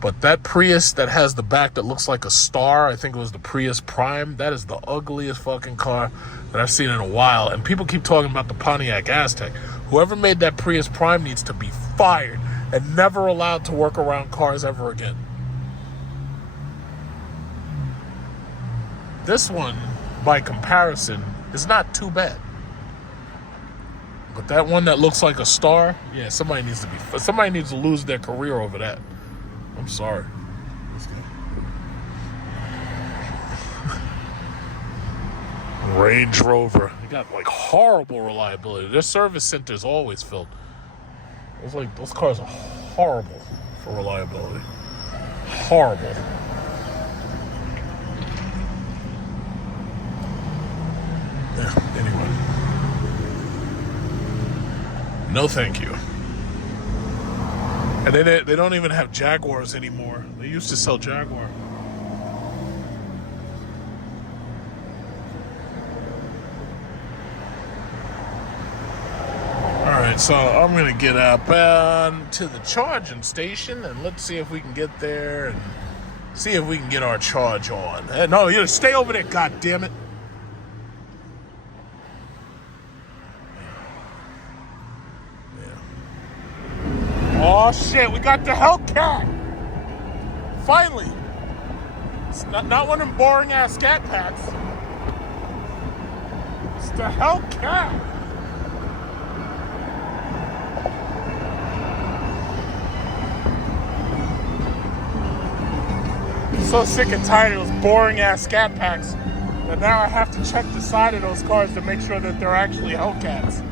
But that Prius that has the back that looks like a star, I think it was the Prius Prime, that is the ugliest fucking car that I've seen in a while. And people keep talking about the Pontiac Aztek. Whoever made that Prius Prime needs to be fired and never allowed to work around cars ever again. This one, by comparison, is not too bad. But that one that looks like a star, yeah, somebody needs to lose their career over that. I'm sorry. Range Rover. They got like horrible reliability. Their service center is always filled. It's like those cars are horrible for reliability. Horrible. Yeah, anyway. No thank you. And they don't even have Jaguars anymore. They used to sell Jaguar. Alright, so I'm going to get up to the charging station and let's see if we can get there and see if we can get our charge on. No, you stay over there, goddammit. Oh shit, we got the Hellcat! Finally! It's not one of them boring ass scat packs. It's the Hellcat! I'm so sick and tired of those boring ass scat packs that now I have to check the side of those cars to make sure that they're actually Hellcats.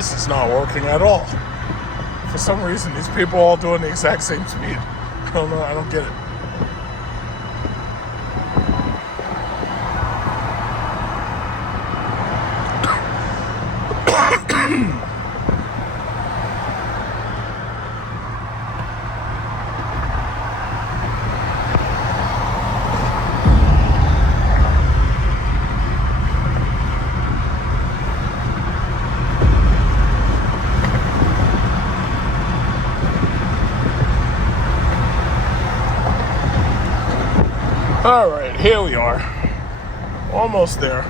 this is not working at all. For some reason, these people are all doing the exact same speed. I don't know. I don't get it. All right, here we are. Almost there.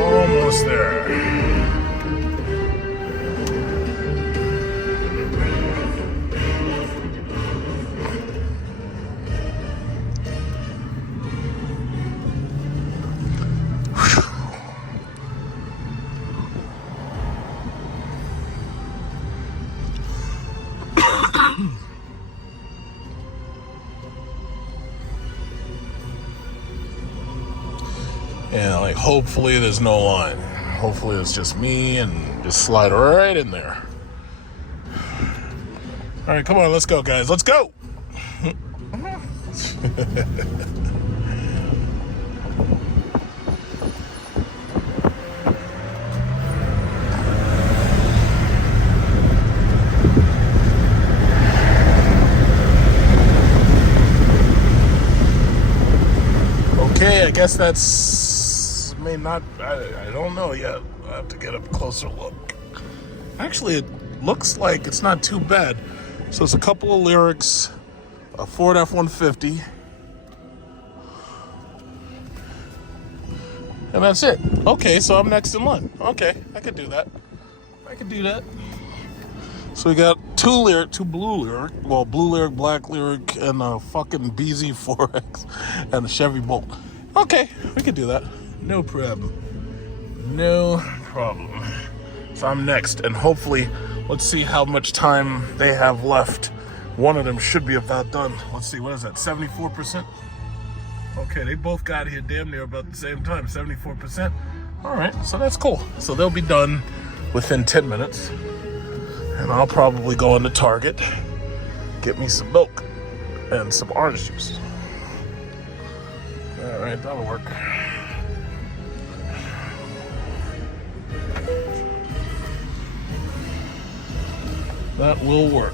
Almost there. Yeah, like hopefully there's no line. Hopefully it's just me and just slide right in there. All right, come on, let's go, guys. Let's go. Okay, I guess that's may not. I don't know yet. I have to get a closer look. Actually, it looks like it's not too bad. So it's a couple of Lyriqs, a Ford F-150, and that's it. Okay, so I'm next in line. Okay, I could do that. I could do that. So we got two Lyriq, two blue Lyriq, well, blue Lyriq, black Lyriq, and a fucking BZ4X, and a Chevy Bolt. Okay, we could do that. No problem. No problem. So I'm next, and hopefully, let's see how much time they have left. One of them should be about done. Let's see, what is that, 74%? Okay, they both got here damn near about the same time, 74%. All right, so that's cool. So they'll be done within 10 minutes. And I'll probably go into Target, get me some milk and some orange juice. All right, that'll work. That will work.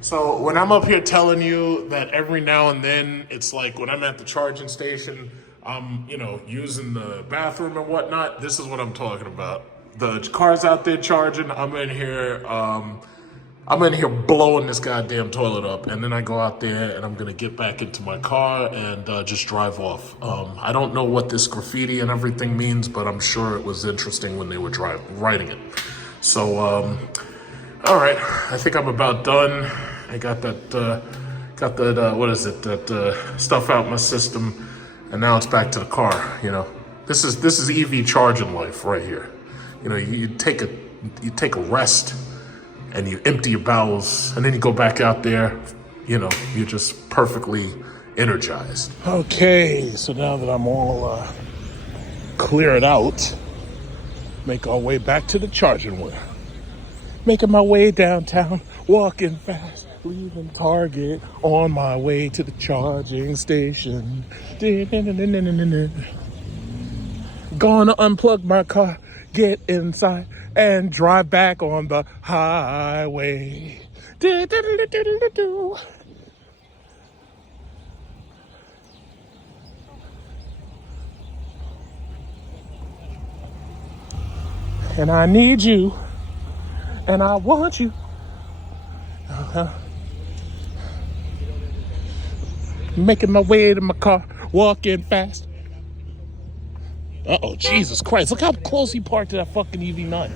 So when I'm up here telling you that every now and then, it's like when I'm at the charging station, I'm, using the bathroom and whatnot, this is what I'm talking about. The car's out there charging, I'm in here blowing this goddamn toilet up, and then I go out there and I'm gonna get back into my car and just drive off. I don't know what this graffiti and everything means, but I'm sure it was interesting when they were writing it. So, all right, I think I'm about done. I got that, stuff out my system, and now it's back to the car. This is EV charging life right here. You take a rest, and you empty your bowels, and then you go back out there, you're just perfectly energized. Okay, so now that I'm all cleared out, make our way back to the charging wheel. Making my way downtown, walking fast, leaving Target, on my way to the charging station. Gonna unplug my car, get inside, and drive back on the highway. And I need you. And I want you. Making my way to my car, walking fast. Uh-oh, Jesus Christ. Look how close he parked to that fucking EV9.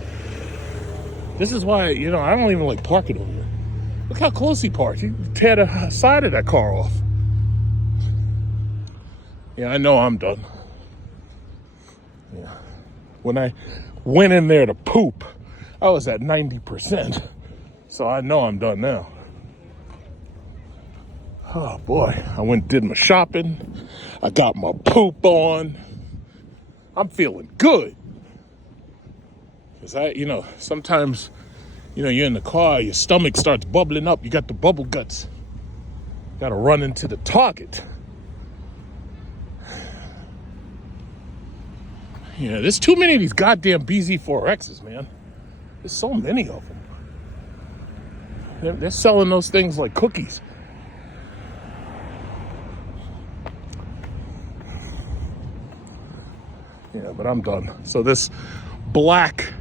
This is why, I don't even like parking over here. Look how close he parked. He tear the side of that car off. Yeah, I know I'm done. Yeah. When I went in there to poop, I was at 90%. So I know I'm done now. Oh boy, I went and did my shopping. I got my poop on. I'm feeling good. Because sometimes, you're in the car, your stomach starts bubbling up. You got the bubble guts. Got to run into the target. There's too many of these goddamn BZ4Xs, man. There's so many of them. They're selling those things like cookies. Yeah, but I'm done. So this black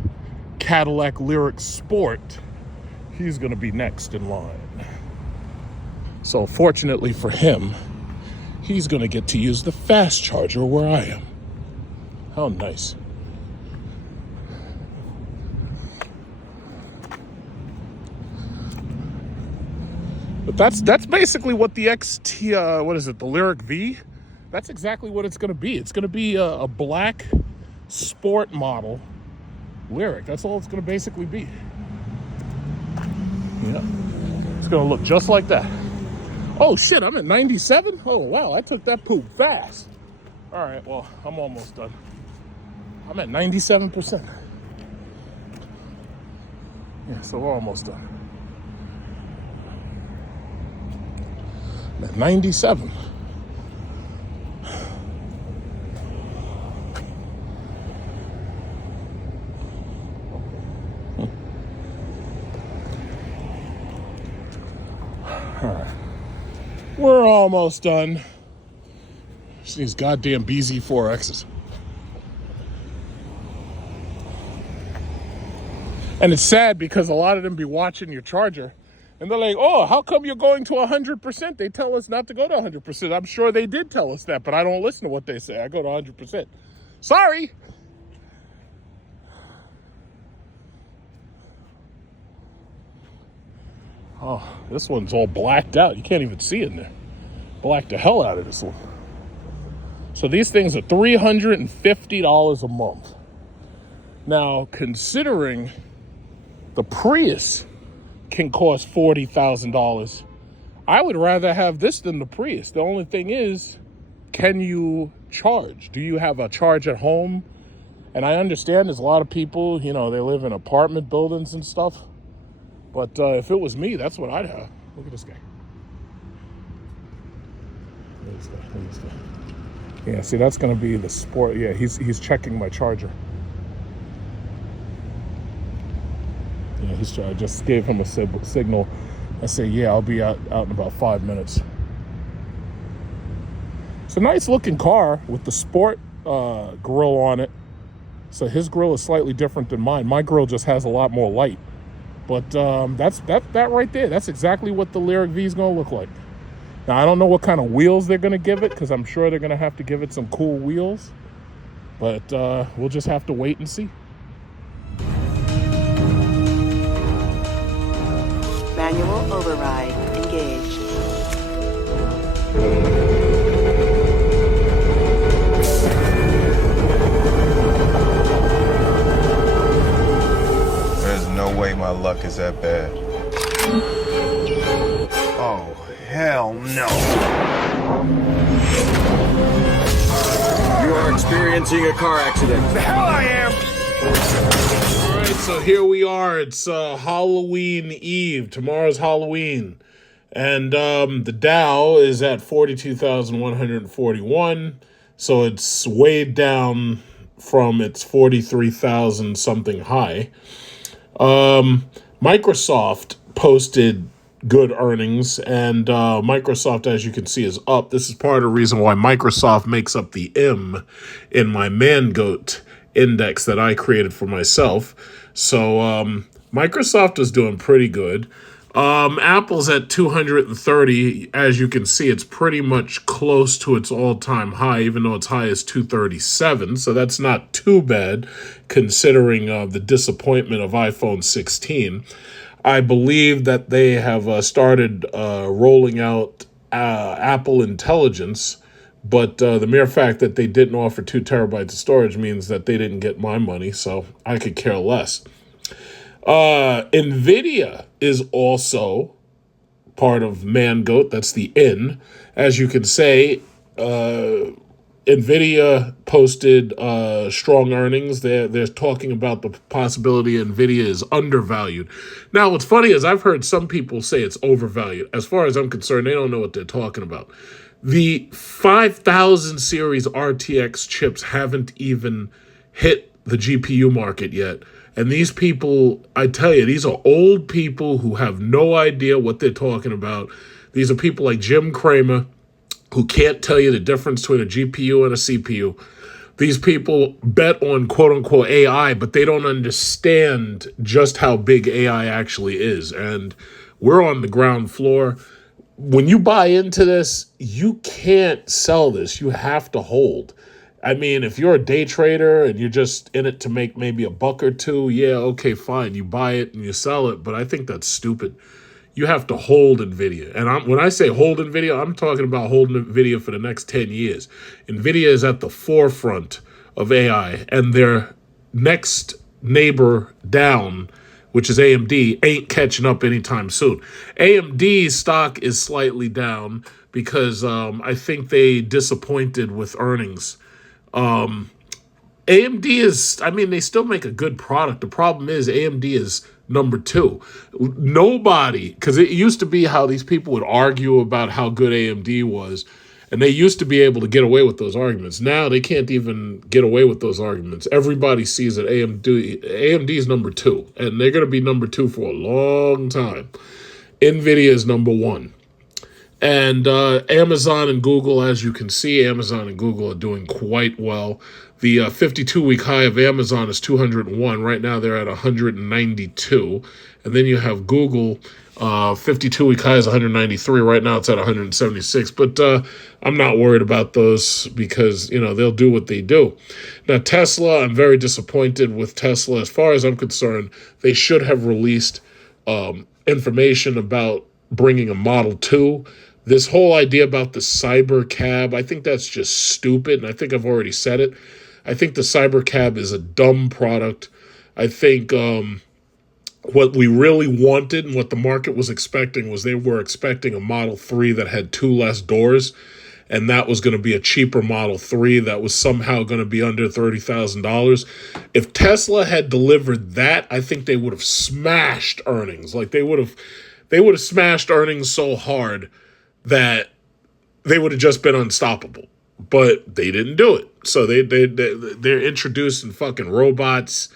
Cadillac Lyriq Sport, he's going to be next in line. So fortunately for him, he's going to get to use the fast charger where I am. How nice. But that's basically what the the Lyriq V? That's exactly what it's going to be. It's going to be a black sport model Lyriq. That's all it's going to basically be. Yeah. It's going to look just like that. Oh, shit, I'm at 97? Oh, wow, I took that poop fast. All right, well, I'm almost done. I'm at 97%. Yeah, so we're almost done. I'm at 97. We're almost done. These goddamn BZ4Xs. And it's sad because a lot of them be watching your charger and they're like, oh, how come you're going to 100%? They tell us not to go to 100%. I'm sure they did tell us that, but I don't listen to what they say. I go to 100%. Sorry. Oh, this one's all blacked out. You can't even see in there. Blacked the hell out of this one. So these things are $350 a month. Now, considering the Prius can cost $40,000, I would rather have this than the Prius. The only thing is, can you charge? Do you have a charge at home? And I understand there's a lot of people, they live in apartment buildings and stuff. But if it was me, that's what I'd have. Look at this guy. Look at this guy. Yeah, see, that's going to be the Sport. Yeah, he's checking my charger. Yeah, I just gave him a signal. I say, yeah, I'll be out in about 5 minutes. It's a nice looking car with the Sport grill on it. So his grill is slightly different than mine. My grill just has a lot more light. But that right there, that's exactly what the Lyriq V is going to look like. Now, I don't know what kind of wheels they're going to give it, because I'm sure they're going to have to give it some cool wheels. But we'll just have to wait and see. Manual override engaged. There's no way my luck is that bad. Oh, hell no. You are experiencing a car accident. The hell I am! All right, so here we are. It's Halloween Eve. Tomorrow's Halloween. And the Dow is at 42,141. So it's way down from its 43,000 something high. Microsoft posted good earnings, and Microsoft, as you can see, is up. This is part of the reason why Microsoft makes up the M in my man goat index that I created for myself. So Microsoft is doing pretty good. Apple's at 230. As you can see, it's pretty much close to its all-time high, even though its high is 237. So that's not too bad, considering the disappointment of iPhone 16. I believe that they have started rolling out Apple Intelligence, but the mere fact that they didn't offer 2 terabytes of storage means that they didn't get my money, so I could care less. NVIDIA is also part of Mangoat. That's the N. As you can say, NVIDIA posted strong earnings. They're talking about the possibility NVIDIA is undervalued. Now, what's funny is I've heard some people say it's overvalued. As far as I'm concerned, they don't know what they're talking about. The 5000 series RTX chips haven't even hit the GPU market yet. And these people, I tell you, these are old people who have no idea what they're talking about. These are people like Jim Cramer, who can't tell you the difference between a GPU and a CPU. These people bet on quote-unquote AI, but they don't understand just how big AI actually is. And we're on the ground floor. When you buy into this, you can't sell this. You have to hold. I mean, if you're a day trader and you're just in it to make maybe $1 or $2, yeah, okay, fine. You buy it and you sell it, but I think that's stupid. You have to hold NVIDIA. And when I say hold NVIDIA, I'm talking about holding NVIDIA for the next 10 years. NVIDIA is at the forefront of AI, and their next neighbor down, which is AMD, ain't catching up anytime soon. AMD's stock is slightly down because I think they disappointed with earnings. AMD is, I mean, they still make a good product. The problem is AMD is number 2. Nobody, because it used to be how these people would argue about how good AMD was, and they used to be able to get away with those arguments. Now they can't even get away with those arguments. Everybody sees that AMD is number 2, and they're going to be number 2 for a long time. NVIDIA is number 1. And Amazon and Google, as you can see, Amazon and Google are doing quite well. The 52-week high of Amazon is 201. Right now they're at 192. And then you have Google, 52-week high is 193. Right now it's at 176. But I'm not worried about those because, you know, they'll do what they do. Now, Tesla, I'm very disappointed with Tesla. As far as I'm concerned, they should have released information about bringing a Model 2. This whole idea about the cyber cab, I think that's just stupid, and I think I've already said it. I think the cyber cab is a dumb product. I think what we really wanted and what the market was expecting was they were expecting a Model 3 that had 2 less doors, and that was going to be a cheaper Model 3 that was somehow going to be under $30,000. If Tesla had delivered that, I think they would have smashed earnings. Like they would have smashed earnings so hard that they would have just been unstoppable. But they didn't do it. So they're introducing fucking robots.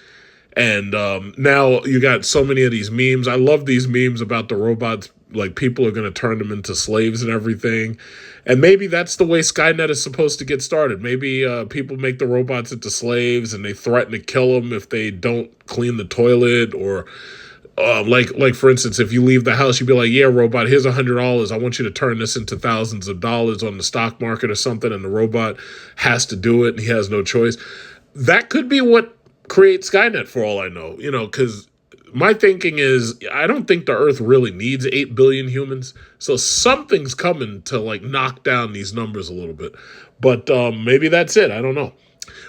And now you got so many of these memes. I love these memes about the robots. Like people are going to turn them into slaves and everything. And maybe that's the way Skynet is supposed to get started. Maybe people make the robots into slaves and they threaten to kill them if they don't clean the toilet or... like for instance, if you leave the house, you'd be like, yeah, robot, here's $100. I want you to turn this into thousands of dollars on the stock market or something. And the robot has to do it and he has no choice. That could be what creates Skynet for all I know, you know, because my thinking is I don't think the earth really needs 8 billion humans. So something's coming to like knock down these numbers a little bit. But maybe that's it. I don't know.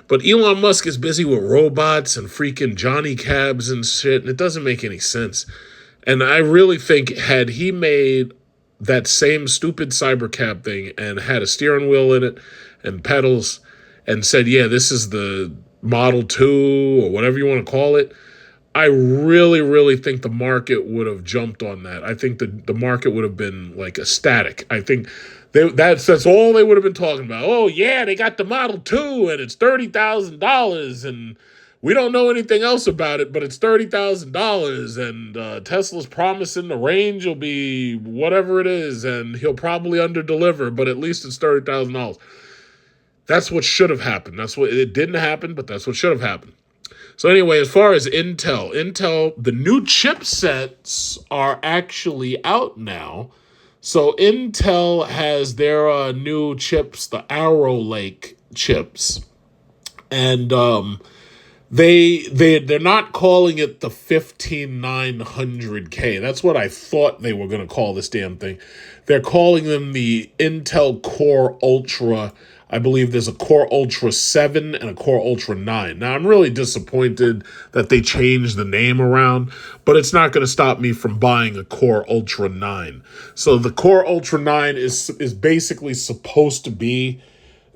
But Elon Musk is busy with robots and freaking Johnny cabs and shit, and it doesn't make any sense. And I really think had he made that same stupid cybercab thing and had a steering wheel in it and pedals and said, yeah, this is the Model 2 or whatever you want to call it, I really, really think the market would have jumped on that. I think the market would have been like ecstatic. I think that's all they would have been talking about. Oh, yeah, they got the Model 2 and it's $30,000 and we don't know anything else about it, but it's $30,000 and Tesla's promising the range will be whatever it is and he'll probably underdeliver, but at least it's $30,000. That's what should have happened. That's what it didn't happen, but that's what should have happened. So anyway, as far as Intel, the new chipsets are actually out now. So Intel has their new chips, the Arrow Lake chips, and they're not calling it the 15900K. That's what I thought they were going to call this damn thing. They're calling them the Intel Core Ultra. I believe there's a Core Ultra 7 and a Core Ultra 9. Now, I'm really disappointed that they changed the name around, but it's not going to stop me from buying a Core Ultra 9. So the Core Ultra 9 is basically supposed to be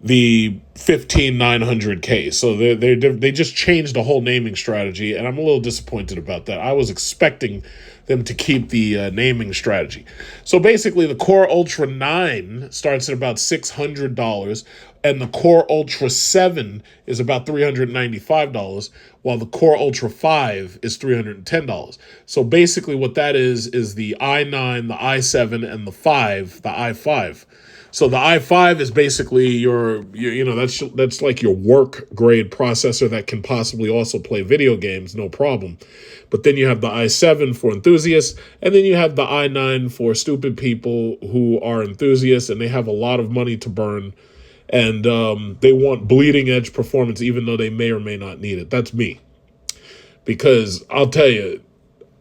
the 15900K. So they just changed the whole naming strategy, and I'm a little disappointed about that. I was expecting them to keep the naming strategy. So basically, the Core Ultra 9 starts at about $600, and the Core Ultra 7 is about $395, while the Core Ultra 5 is $310. So basically what that is the i9, the i7, and the 5, the i5. So the i5 is basically your that's like your work grade processor that can possibly also play video games, no problem. But then you have the i7 for enthusiasts, and then you have the i9 for stupid people who are enthusiasts and they have a lot of money to burn, and they want bleeding edge performance even though they may or may not need it. That's me. Because I'll tell you,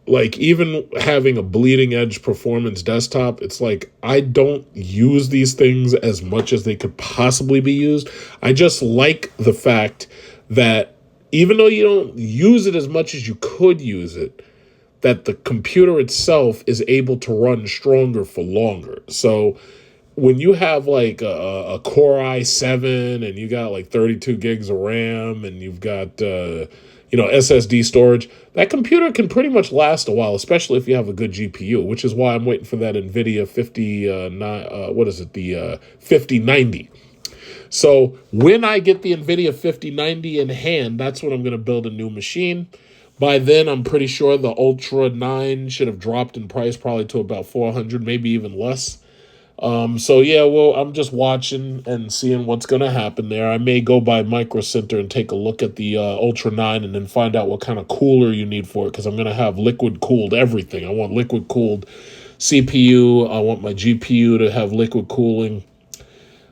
like, even having a bleeding edge performance desktop, it's like I don't use these things as much as they could possibly be used. I just like the fact that even though you don't use it as much as you could use it, that the computer itself is able to run stronger for longer. So when you have like a Core i7 and you got like 32 gigs of RAM and you've got SSD storage, that computer can pretty much last a while, especially if you have a good GPU, which is why I'm waiting for that NVIDIA 5090. So when I get the NVIDIA 5090 in hand, that's when I'm going to build a new machine. By then, I'm pretty sure the Ultra 9 should have dropped in price probably to about $400, maybe even less. So yeah, well, I'm just watching and seeing what's going to happen there. I may go by Micro Center and take a look at the Ultra 9 and then find out what kind of cooler you need for it, because I'm going to have liquid cooled everything. I want liquid cooled CPU. I want my GPU to have liquid cooling.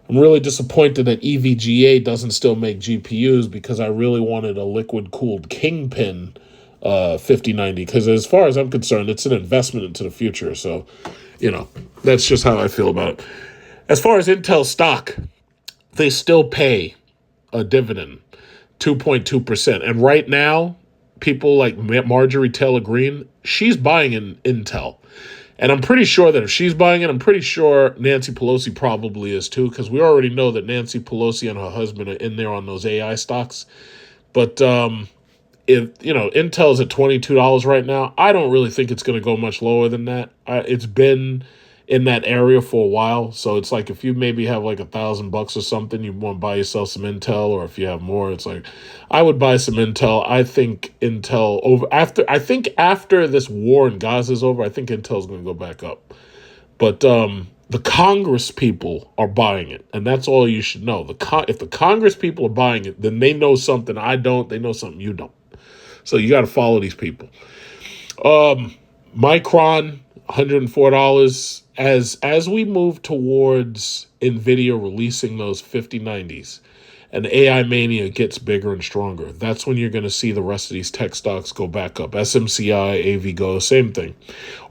I'm really disappointed that EVGA doesn't still make GPUs, because I really wanted a liquid cooled Kingpin 5090, because as far as I'm concerned, it's an investment into the future. So that's just how I feel about it. As far as Intel stock, they still pay a dividend, 2.2%. And right now, people like Marjorie Taylor Greene, she's buying in Intel. And I'm pretty sure that if she's buying it, I'm pretty sure Nancy Pelosi probably is too, because we already know that Nancy Pelosi and her husband are in there on those AI stocks. But if Intel's at $22 right now, I don't really think it's going to go much lower than that. It's been in that area for a while, so it's like if you maybe have like $1,000 or something, you want to buy yourself some Intel, or if you have more, it's like I would buy some Intel. I think Intel after this war in Gaza is over, I think Intel's going to go back up. But the Congress people are buying it, and that's all you should know. If the Congress people are buying it, then they know something I don't. They know something you don't. So you got to follow these people. Micron, $104. As we move towards NVIDIA releasing those 5090s and AI mania gets bigger and stronger, that's when you're going to see the rest of these tech stocks go back up. SMCI, AVGO, same thing.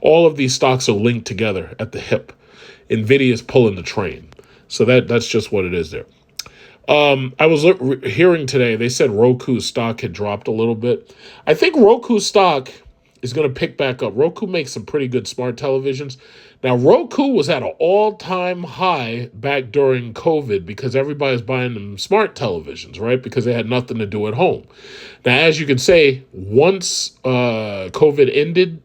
All of these stocks are linked together at the hip. NVIDIA is pulling the train. So that's just what it is there. I was hearing today, they said Roku stock had dropped a little bit. I think Roku stock is going to pick back up. Roku makes some pretty good smart televisions. Now, Roku was at an all-time high back during COVID because everybody's buying them smart televisions, right? Because they had nothing to do at home. Now, as you can say, once COVID ended,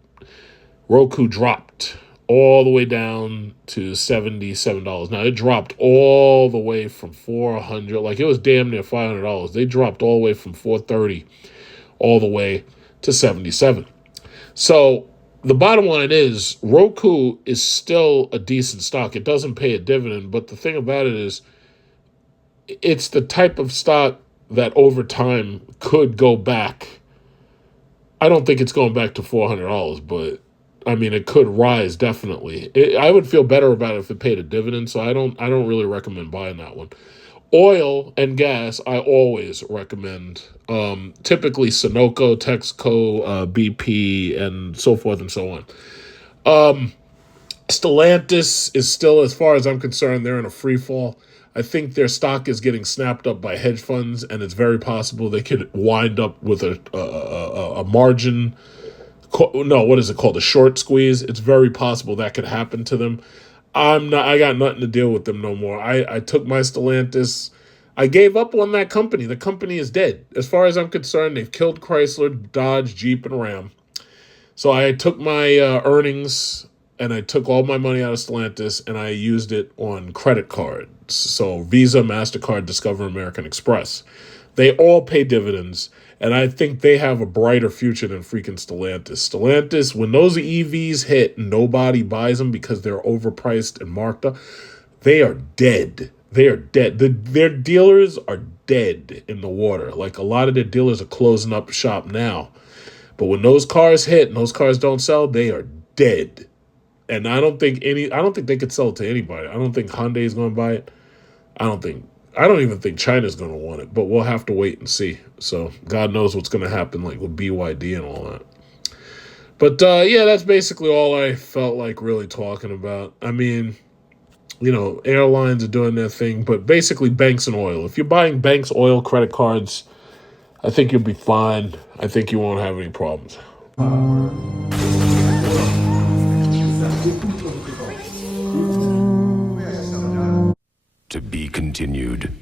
Roku dropped all the way down to $77. Now, it dropped all the way from $400, like it was damn near $500. They dropped all the way from $430 all the way to $77. So the bottom line is Roku is still a decent stock. It doesn't pay a dividend, but the thing about it is it's the type of stock that over time could go back. I don't think it's going back to $400, but I mean, it could rise definitely. I would feel better about it if it paid a dividend, so I don't really recommend buying that one. Oil and gas, I always recommend. Typically Sunoco, Texaco, BP, and so forth and so on. Stellantis is still, as far as I'm concerned, they're in a free fall. I think their stock is getting snapped up by hedge funds, and it's very possible they could wind up with a margin. No, what is it called? A short squeeze. It's very possible that could happen to them. I got nothing to deal with them no more. I took my Stellantis. I gave up on that company. The company is dead. As far as I'm concerned, they've killed Chrysler, Dodge, Jeep, and Ram. So I took my earnings and I took all my money out of Stellantis and I used it on credit cards. So Visa, MasterCard, Discover, American Express. They all pay dividends, and I think they have a brighter future than freaking Stellantis. Stellantis, when those EVs hit, nobody buys them because they're overpriced and marked up. They are dead. They are dead. Their dealers are dead in the water. Like, a lot of their dealers are closing up shop now. But when those cars hit and those cars don't sell, they are dead. And I don't think they could sell it to anybody. I don't think Hyundai is going to buy it. I don't even think China's going to want it, but we'll have to wait and see. So God knows what's going to happen, like with BYD and all that. But yeah, that's basically all I felt like really talking about. I mean, you know, airlines are doing their thing, but basically banks and oil. If you're buying banks, oil, credit cards, I think you'll be fine. I think you won't have any problems. To be continued.